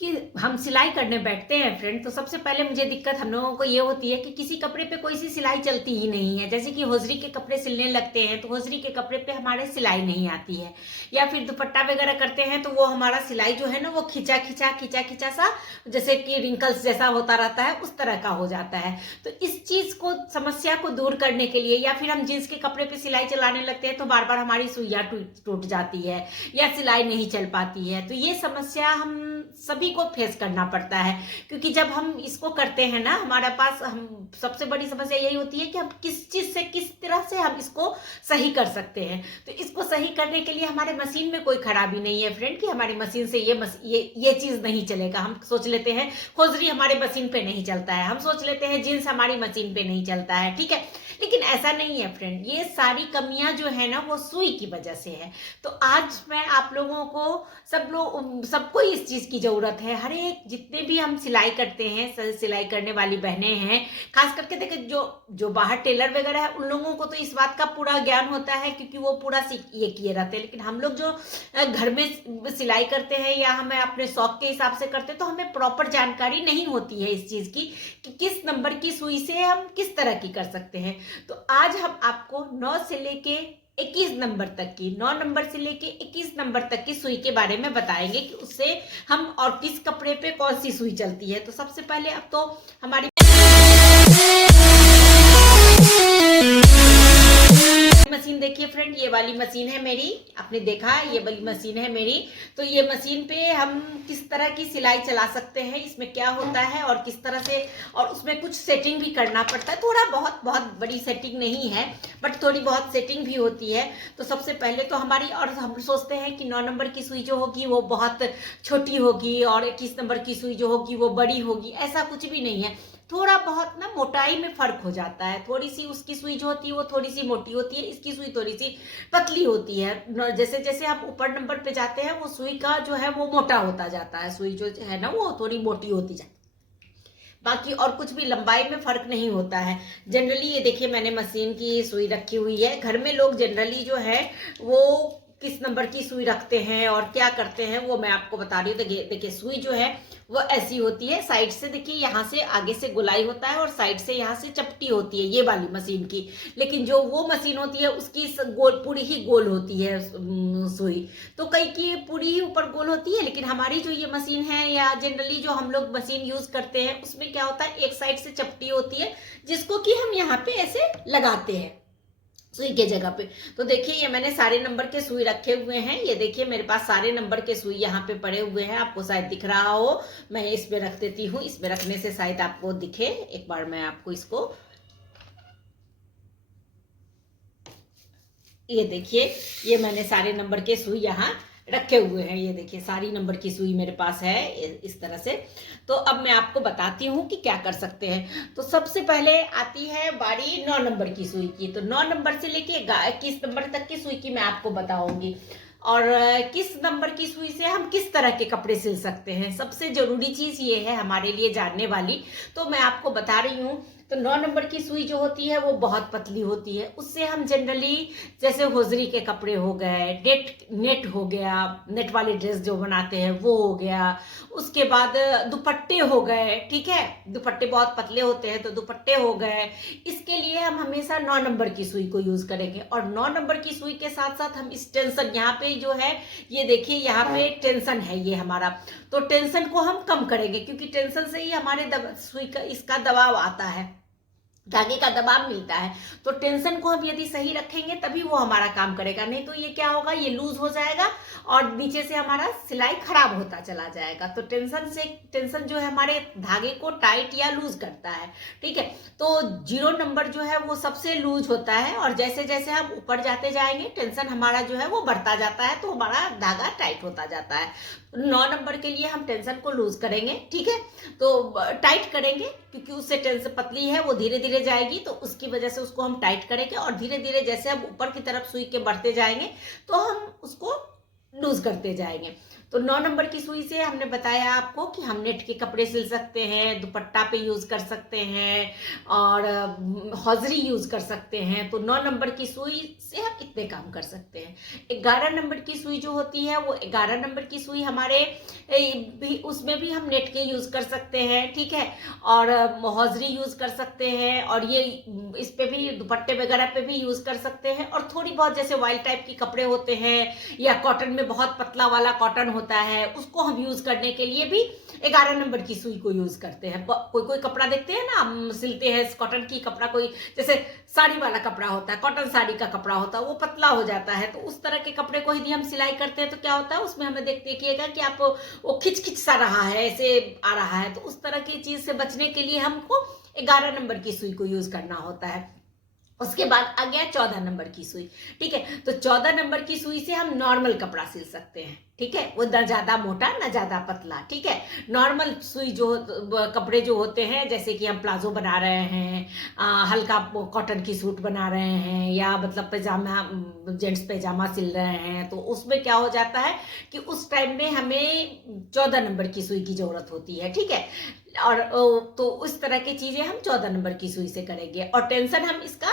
कि हम सिलाई करने बैठते हैं फ्रेंड, तो सबसे पहले मुझे दिक्कत हम लोगों को ये होती है कि किसी कपड़े पे कोई सी सिलाई चलती ही नहीं है। जैसे कि होजरी के कपड़े सिलने लगते हैं तो होजरी के कपड़े पे हमारे सिलाई नहीं आती है, या फिर दुपट्टा वगैरह करते हैं तो वो हमारा सिलाई जो है ना वो खिंचा खिंचा खिंचा खिंचा सा, जैसे कि रिंकल्स जैसा होता रहता है, उस तरह का हो जाता है। तो इस चीज को, समस्या को दूर करने के लिए, या फिर हम जींस के कपड़े पे सिलाई चलाने लगते हैं तो बार बार हमारी सुइयां टूट टूट जाती है या सिलाई नहीं चल पाती है। तो ये समस्या हम सभी को फेस करना पड़ता है, क्योंकि जब हम इसको करते हैं ना, हमारे पास हम सबसे बड़ी समस्या यही होती है कि हम किस चीज से, किस तरह से हम इसको सही कर सकते हैं। तो इसको सही करने के लिए हमारे मशीन में कोई खराबी नहीं है फ्रेंड, कि हमारी मशीन से ये चीज नहीं चलेगा। हम सोच लेते हैं खोजरी हमारे मशीन पे नहीं चलता है, हम सोच लेते हैं जींस हमारी मशीन पे नहीं चलता है, ठीक है। लेकिन ऐसा नहीं है फ्रेंड, ये सारी कमियां जो है ना वो सुई की वजह से है। तो आज मैं आप लोगों को, सबको इस चीज की जरूरत है। हर एक जितने भी हम सिलाई करते हैं, सिलाई करने वाली बहनें हैं, खास करके देखे जो जो बाहर टेलर वगैरह है, उन लोगों को तो इस बात का पूरा ज्ञान होता है, क्योंकि वो पूरा ये किए रहते हैं। लेकिन हम लोग जो घर में सिलाई करते हैं या हमें अपने शौक के हिसाब से करते हैं, तो हमें प्रॉपर जानकारी नहीं होती है इस चीज की कि किस नंबर की सुई से हम किस तरह की कर सकते हैं। तो आज हम आपको 9 से लेके 21 नंबर तक की, 9 नंबर से लेके 21 नंबर तक की सुई के बारे में बताएंगे कि उससे हम और किस कपड़े पे कौन सी सुई चलती है। तो सबसे पहले अब तो हमारी मशीन देखिए फ्रेंड, ये वाली मशीन है मेरी, आपने देखा ये वाली मशीन है मेरी। तो ये मशीन पे हम किस तरह की सिलाई चला सकते हैं, इसमें क्या होता है और किस तरह से, और उसमें कुछ सेटिंग भी करना पड़ता है। थोड़ा बहुत, बहुत बड़ी सेटिंग नहीं है, बट थोड़ी बहुत सेटिंग भी होती है। तो सबसे पहले तो हमारी, और हम सोचते हैं कि 9 नंबर की सुई जो होगी वो बहुत छोटी होगी और 21 नंबर की सुई जो होगी वो बड़ी होगी, ऐसा कुछ भी नहीं है। थोड़ा बहुत ना मोटाई में फर्क हो जाता है, थोड़ी सी उसकी सुई जो होती है वो थोड़ी सी मोटी होती है, इसकी सुई थोड़ी सी पतली होती है। जैसे जैसे हम ऊपर नंबर पे जाते हैं वो सुई का जो है वो मोटा होता जाता है, सुई जो है ना वो थोड़ी मोटी होती जाती है। बाकी और कुछ भी लंबाई में फर्क नहीं होता है। जनरली ये देखिए मैंने मशीन की सुई रखी हुई है। घर में लोग जनरली जो है वो किस नंबर की सुई रखते हैं और क्या करते हैं वो मैं आपको बता रही हूँ। देखिए सुई जो है वो ऐसी होती है, साइड से देखिए यहाँ से आगे से गोलाई होता है और साइड से यहाँ से चपटी होती है, ये वाली मशीन की। लेकिन जो वो मशीन होती है उसकी गोल, पूरी ही गोल होती है सुई। तो कई की पूरी ही ऊपर गोल होती है, लेकिन हमारी जो ये मशीन है या जनरली जो हम लोग मशीन यूज करते हैं उसमें क्या होता है, एक साइड से चपटी होती है जिसको कि हम यहाँ पे ऐसे लगाते हैं सुई के जगह पे। तो देखिए ये मैंने सारे नंबर के सुई रखे हुए हैं, ये देखिए मेरे पास सारे नंबर के सुई यहाँ पे पड़े हुए हैं, आपको शायद दिख रहा हो। मैं इसमें रख देती हूँ, इसमें रखने से शायद आपको दिखे। एक बार मैं आपको इसको, ये देखिए ये मैंने सारे नंबर के सुई यहाँ रखे हुए हैं। ये देखिए सारी नंबर की सुई मेरे पास है इस तरह से। तो अब मैं आपको बताती हूँ कि क्या कर सकते हैं। तो सबसे पहले आती है बारी 9 नंबर की सुई की। तो 9 नंबर से लेके 21 नंबर तक की सुई की मैं आपको बताऊंगी, और किस नंबर की सुई से हम किस तरह के कपड़े सिल सकते हैं। सबसे जरूरी चीज ये है हमारे लिए जानने वाली, तो मैं आपको बता रही हूँ। तो 9 नंबर की सुई जो होती है वो बहुत पतली होती है, उससे हम जनरली जैसे होजरी के कपड़े हो गए, नेट हो गया, नेट वाली ड्रेस जो बनाते हैं वो हो गया, उसके बाद दुपट्टे हो गए, ठीक है, दुपट्टे बहुत पतले होते हैं तो दुपट्टे हो गए। इसके लिए हम हमेशा 9 नंबर की सुई को यूज करेंगे। और 9 नंबर की सुई के साथ साथ हम इस टेंशन, यहाँ पे जो है ये देखिए यहाँ पे टेंशन है ये हमारा, तो टेंशन को हम कम करेंगे, क्योंकि टेंशन से ही हमारे सुई का इसका दबाव आता है, धागे का दबाव मिलता है। तो टेंशन को हम यदि सही रखेंगे तभी वो हमारा काम करेगा, नहीं तो ये क्या होगा, ये लूज हो जाएगा और नीचे से हमारा सिलाई खराब होता चला जाएगा। तो टेंशन जो है हमारे धागे को टाइट या लूज करता है, ठीक है। तो 0 नंबर जो है वो सबसे लूज होता है, और जैसे जैसे हम ऊपर जाते जाएंगे टेंशन हमारा जो है वो बढ़ता जाता है, तो हमारा धागा टाइट होता जाता है। 9 नंबर के लिए हम टेंशन को लूज करेंगे, ठीक है, तो टाइट करेंगे, क्योंकि उससे टेंशन पतली है वो धीरे धीरे जाएगी, तो उसकी वजह से उसको हम टाइट करेंगे, और धीरे धीरे जैसे हम ऊपर की तरफ सुई के बढ़ते जाएंगे तो हम उसको लूज करते जाएंगे। तो 9 नंबर की सुई से हमने बताया आपको कि हम नेट के कपड़े सिल सकते हैं, दुपट्टा पे यूज कर सकते हैं और हौजरी यूज कर सकते हैं। तो 9 नंबर की सुई से हम इतने काम कर सकते हैं। 11 नंबर की सुई जो होती है वो 11 नंबर की सुई हमारे भी उसमें भी हम नेट के यूज़ कर सकते हैं, ठीक है। और हौजरी यूज़ कर सकते हैं, और ये इस पे भी दुपट्टे वगैरह पे भी यूज़ कर सकते हैं। और थोड़ी बहुत जैसे वाइल्ड टाइप की कपड़े होते हैं या कॉटन में बहुत पतला वाला कॉटन होता है, उसको हम यूज़ करने के लिए भी 11 नंबर की सुई को यूज़ करते हैं। कोई कोई कपड़ा देखते हैं ना, हम सिलते हैं कॉटन की कपड़ा, कोई जैसे साड़ी वाला कपड़ा होता है, कॉटन साड़ी का कपड़ा होता है, वो पतला हो जाता है, तो उस तरह के कपड़े को यदि हम सिलाई करते हैं तो क्या होता है, उसमें हमें देखिएगा कि आप वो खिंच खिंच सा रहा है, ऐसे आ रहा है, तो उस तरह की चीज से बचने के लिए हमको 11 नंबर की सुई को यूज करना होता है। उसके बाद आ गया 14 नंबर की सुई, ठीक है। तो 14 नंबर की सुई से हम नॉर्मल कपड़ा सिल सकते हैं, ठीक है। वो न ज्यादा मोटा न ज्यादा पतला, ठीक है। नॉर्मल सुई जो कपड़े जो होते हैं, जैसे कि हम प्लाजो बना रहे हैं, हल्का कॉटन की सूट बना रहे हैं, या मतलब पैजामा, जेंट्स पैजामा सिल रहे हैं, तो उसमें क्या हो जाता है कि उस टाइम में हमें 14 नंबर की सुई की जरूरत होती है, ठीक है। और तो उस तरह की चीजें हम 14 नंबर की सुई से करेंगे, और टेंशन हम इसका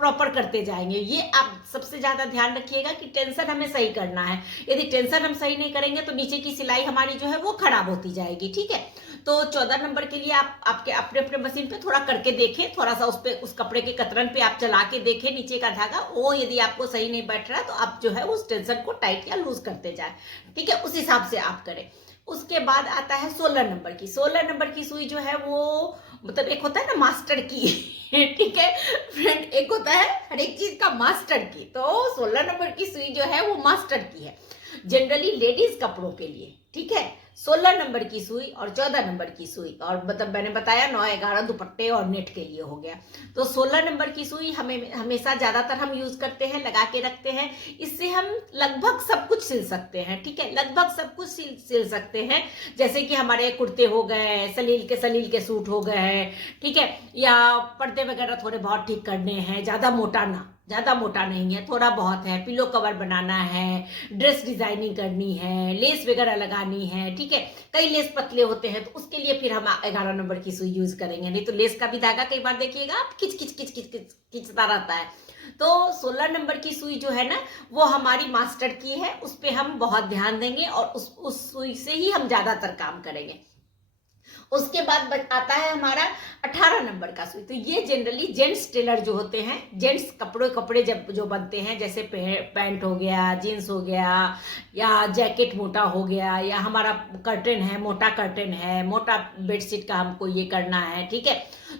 प्रॉपर करते जाएंगे। ये आप सबसे ज्यादा ध्यान रखिएगा कि टेंशन हमें सही करना है। यदि टेंशन हम सही नहीं करेंगे तो नीचे की सिलाई हमारी जो है वो खराब होती जाएगी, ठीक है। तो 14 नंबर के लिए आप आपके अपने अपने मशीन पे थोड़ा करके देखें, थोड़ा सा उस पे, उस कपड़े के कतरन पे आप चला के देखें नीचे का धागा, वो यदि आपको सही नहीं बैठ रहा तो आप जो है उस टेंशन को टाइट या लूज करते जाए, ठीक है। उस हिसाब से आप करें। उसके बाद आता है 16 नंबर की। 16 नंबर की सुई जो है वो मतलब एक होता है ना मास्टर की ठीक है फ्रेंड, एक होता है हर एक चीज का मास्टर की, तो 16 नंबर की सुई जो है वो मास्टर की है जनरली लेडीज कपड़ों के लिए, ठीक है। 16 नंबर की सुई और 14 नंबर की सुई, और मतलब मैंने बताया 9, 11 दुपट्टे और नेट के लिए हो गया। तो 16 नंबर की सुई हमें हमेशा ज्यादातर हम यूज करते हैं, लगा के रखते हैं। इससे हम लगभग सब कुछ सिल सकते हैं, ठीक है। लगभग सब कुछ सिल सकते हैं, जैसे कि हमारे कुर्ते हो गए, सलील के सूट हो गए, ठीक है, या पर्दे वगैरह थोड़े बहुत ठीक करने हैं, ज्यादा मोटा नहीं है, थोड़ा बहुत है, पिलो कवर बनाना है, ड्रेस डिजाइनिंग करनी है, लेस वगैरह लगानी है, ठीक है। कई लेस पतले होते हैं तो उसके लिए फिर हम 11 नंबर की सुई यूज करेंगे, नहीं तो लेस का भी धागा कई बार देखिएगा आप खिंचता रहता है। तो 16 नंबर की सुई जो है ना वो हमारी मास्टर की है, उस पर हम बहुत ध्यान देंगे और उस सुई से ही हम ज्यादातर काम करेंगे। उसके बाद आता है हमारा 18 नंबर का सुई। तो ये जनरली जेंट्स टेलर जो होते हैं, जेंट्स कपड़े जब जो बनते हैं, जैसे पैंट हो गया, जीन्स हो गया, या जैकेट मोटा हो गया, या हमारा कर्टन है, मोटा कर्टन है, मोटा बेडशीट का हमको ये करना है, ठीक है।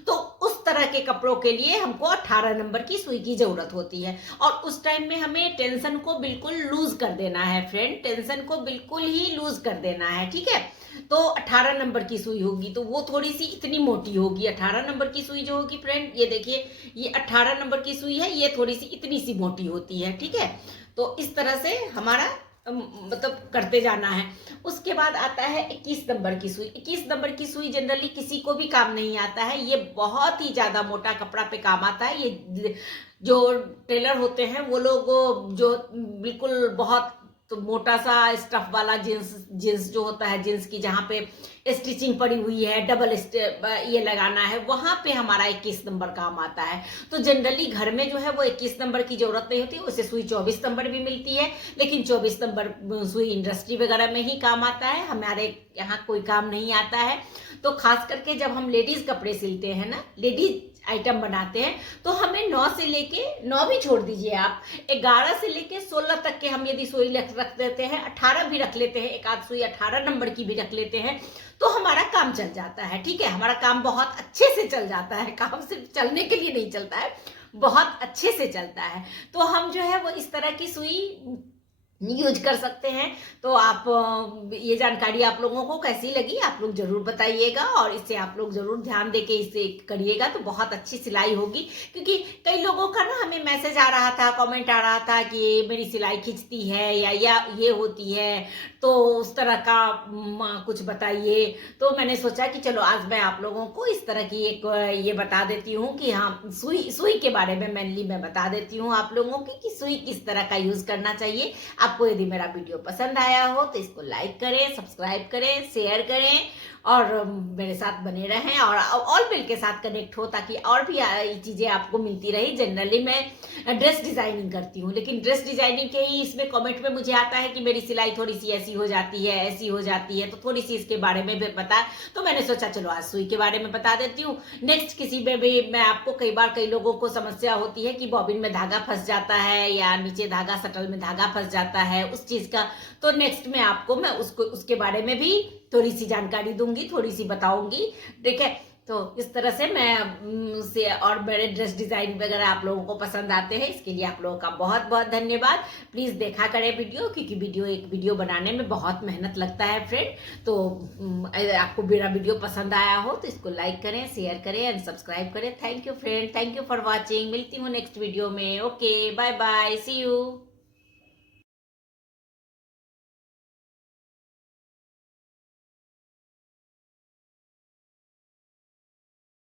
तो उस तरह के कपड़ों के लिए हमको 18 नंबर की सुई की जरूरत होती है, और उस टाइम में हमें टेंशन को बिल्कुल लूज कर देना है फ्रेंड, टेंशन को बिल्कुल ही लूज कर देना है, ठीक है। तो 18 नंबर की सुई होगी तो वो थोड़ी सी इतनी मोटी होगी। 18 नंबर की सुई जो होगी फ्रेंड, ये देखिए, ये 18 नंबर की सुई है, ये थोड़ी सी इतनी सी मोटी होती है, ठीक है। तो इस तरह से हमारा मतलब करते जाना है। उसके बाद आता है 21 नंबर की सुई। 21 नंबर की सुई जनरली किसी को भी काम नहीं आता है, ये बहुत ही ज्यादा मोटा कपड़ा पे काम आता है। ये जो टेलर होते हैं वो लोग जो बिल्कुल बहुत तो मोटा सा स्टफ वाला जींस जो होता है, जींस की जहाँ पे स्टिचिंग पड़ी हुई है, डबल ये लगाना है, वहां पे हमारा 21 नंबर काम आता है। तो जनरली घर में जो है वो 21 नंबर की जरूरत नहीं होती, उसे सुई 24 नंबर भी मिलती है, लेकिन 24 नंबर सुई इंडस्ट्री वगैरह में ही काम आता है, हमारे यहाँ कोई काम नहीं आता है। तो खास करके जब हम लेडीज कपड़े सिलते हैं ना, लेडीज आइटम बनाते हैं, तो हमें 9 से लेके 9 भी छोड़ दीजिए आप, 11 से लेके 16 तक के हम यदि सुई रख देते हैं, 18 भी रख लेते हैं, एक आध सुई 18 नंबर की भी रख लेते हैं, तो हमारा काम चल जाता है, ठीक है। हमारा काम बहुत अच्छे से चल जाता है, काम सिर्फ चलने के लिए नहीं चलता है, बहुत अच्छे से चलता है। तो हम जो है वो इस तरह की सुई यूज कर सकते हैं। तो आप ये जानकारी आप लोगों को कैसी लगी आप लोग जरूर बताइएगा, और इससे आप लोग जरूर ध्यान देके इसे करिएगा तो बहुत अच्छी सिलाई होगी। क्योंकि कई लोगों का ना हमें मैसेज आ रहा था, कमेंट आ रहा था कि ये मेरी सिलाई खिंचती है या ये होती है, तो उस तरह का कुछ बताइए। तो मैंने सोचा कि चलो आज मैं आप लोगों को इस तरह की एक ये बता देती हूँ कि हाँ, सुई के बारे में मेनली मैं बता देती हूँ आप लोगों की कि सुई किस तरह का यूज करना चाहिए। आपको यदि मेरा वीडियो पसंद आया हो तो इसको लाइक करें, सब्सक्राइब करें, शेयर करें और मेरे साथ बने रहें और ऑल बिल के साथ कनेक्ट हो, ताकि और भी चीज़ें आपको मिलती रही। जनरली मैं ड्रेस डिज़ाइनिंग करती हूँ, लेकिन ड्रेस डिज़ाइनिंग के ही इसमें कमेंट में मुझे आता है कि मेरी सिलाई थोड़ी सी ऐसी हो जाती है, ऐसी हो जाती है, तो थोड़ी सी इसके बारे में भी बता, तो मैंने सोचा चलो आज सुई के बारे में बता देती हूँ। नेक्स्ट किसी में भी मैं आपको, कई बार कई लोगों को समस्या होती है कि बॉबिन में धागा फंस जाता है या नीचे धागा, सटल में धागा फंस जाता है उस चीज़ का, तो नेक्स्ट में आपको मैं उसके बारे में भी थोड़ी सी जानकारी दूंगी, थोड़ी सी बताऊंगी, ठीक है। तो इस तरह से मैं से, और मेरे ड्रेस डिज़ाइन वगैरह आप लोगों को पसंद आते हैं, इसके लिए आप लोगों का बहुत बहुत धन्यवाद। प्लीज़ देखा करें वीडियो, क्योंकि एक वीडियो बनाने में बहुत मेहनत लगता है फ्रेंड। तो अगर आपको मेरा वीडियो पसंद आया हो तो इसको लाइक करें, शेयर करें एंड सब्सक्राइब करें। Thank you friend, thank you for watching. मिलती हूँ नेक्स्ट वीडियो में। Okay, bye bye, see you.